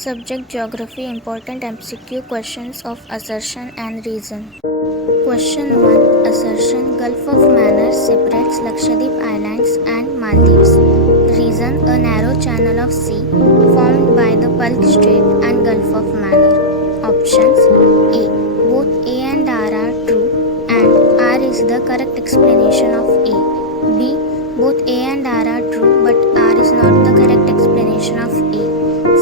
Subject Geography Important MCQ Questions of Assertion and Reason. Question 1. Assertion Gulf of Mannar separates Lakshadweep Islands and Maldives. Reason A narrow channel of sea formed by the Palk Strait and Gulf of Mannar. Options A. Both A and R are true and R is the correct explanation of A. B. Both A and R are true but R is not the correct explanation of A.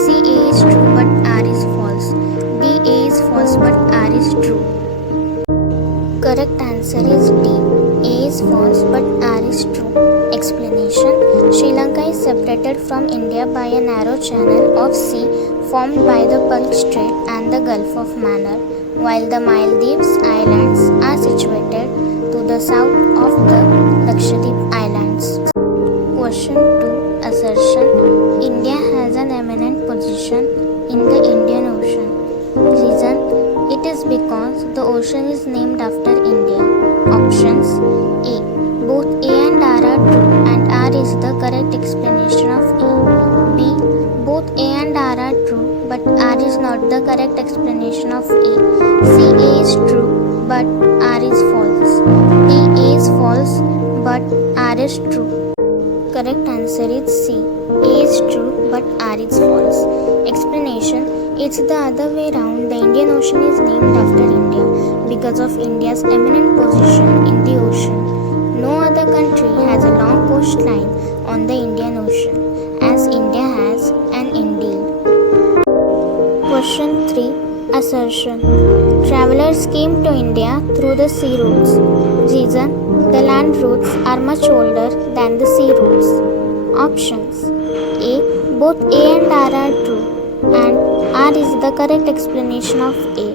C. A is true but R is false. D. A is false but R is true. Correct answer is D. A is false but R is true. Explanation Sri Lanka is separated from India by a narrow channel of sea formed by the Palk Strait and the Gulf of Mannar, while the Maldives Islands are situated to the south of the Lakshadweep Islands. Question 2. Assertion India has an eminent position in the Indian Ocean. Reason It is because the ocean is named after India. Options A. Both A and R are true and R is the correct explanation of A. B. Both A and R are true but R is not the correct explanation of A. C. A is true but R is false. D. A is false but R is true. Correct answer is C. A is true but R is false. Explanation It's the other way round. The Indian Ocean is named after India because of India's eminent position in the ocean. No other country has a long coastline on the Indian Ocean as India has an indeed. Question 3. Assertion Travelers came to India through the sea routes. Reason The land routes are much older than the sea routes. Options A. Both A and R are true and R is the correct explanation of A.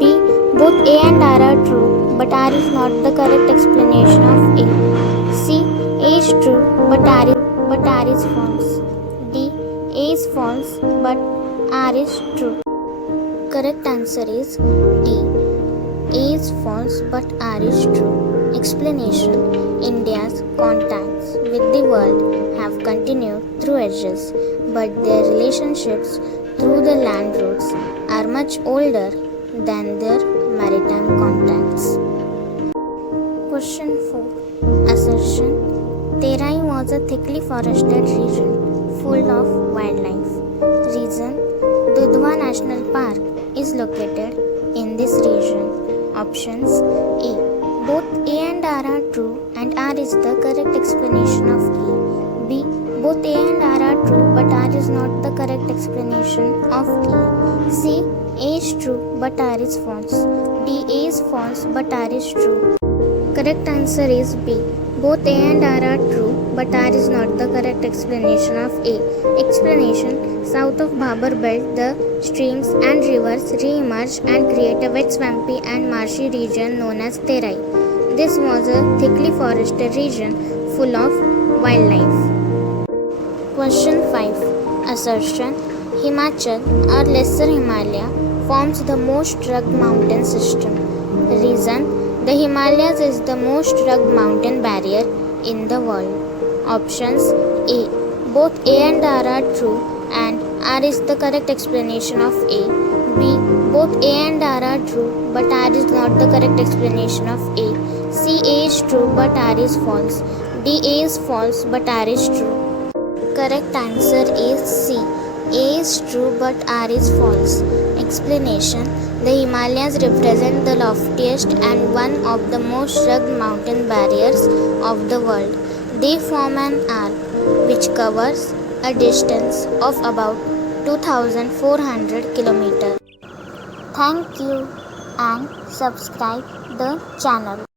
B. Both A and R are true but R is not the correct explanation of A. C. A is true but R is false. D. A is false but R is true. Correct answer is D. A is false but R is true. Explanation India's contacts with the world have continued through ages, but their relationships through the land routes are much older than their maritime contacts. Question 4. Assertion Terai was a thickly forested region full of wildlife. Reason Dudhwa National Park is located in this region. Options A. Both A and R are true and R is the correct explanation of A. B. Both A and R are true but R is not the correct explanation of A. C. A is true but R is false. D. A is false but R is true. Correct answer is B. Both A and R are true but R is not the correct explanation of A. Explanation South of Bhabur Belt, the streams and rivers re-emerge and create a wet, swampy and marshy region known as Terai. This was a thickly forested region full of wildlife. Question 5. Assertion Himachal or Lesser Himalaya forms the most rugged mountain system. Reason The Himalayas is the most rugged mountain barrier in the world. Options A. Both A and R are true and R is the correct explanation of A. B. Both A and R are true but R is not the correct explanation of A. C. A is true but R is false. D. A is false but R is true. Correct answer is C. A is true but R is false. Explanation The Himalayas represent the loftiest and one of the most rugged mountain barriers of the world. They form an arc which covers a distance of about 2,400 kilometers. Thank you and subscribe the channel.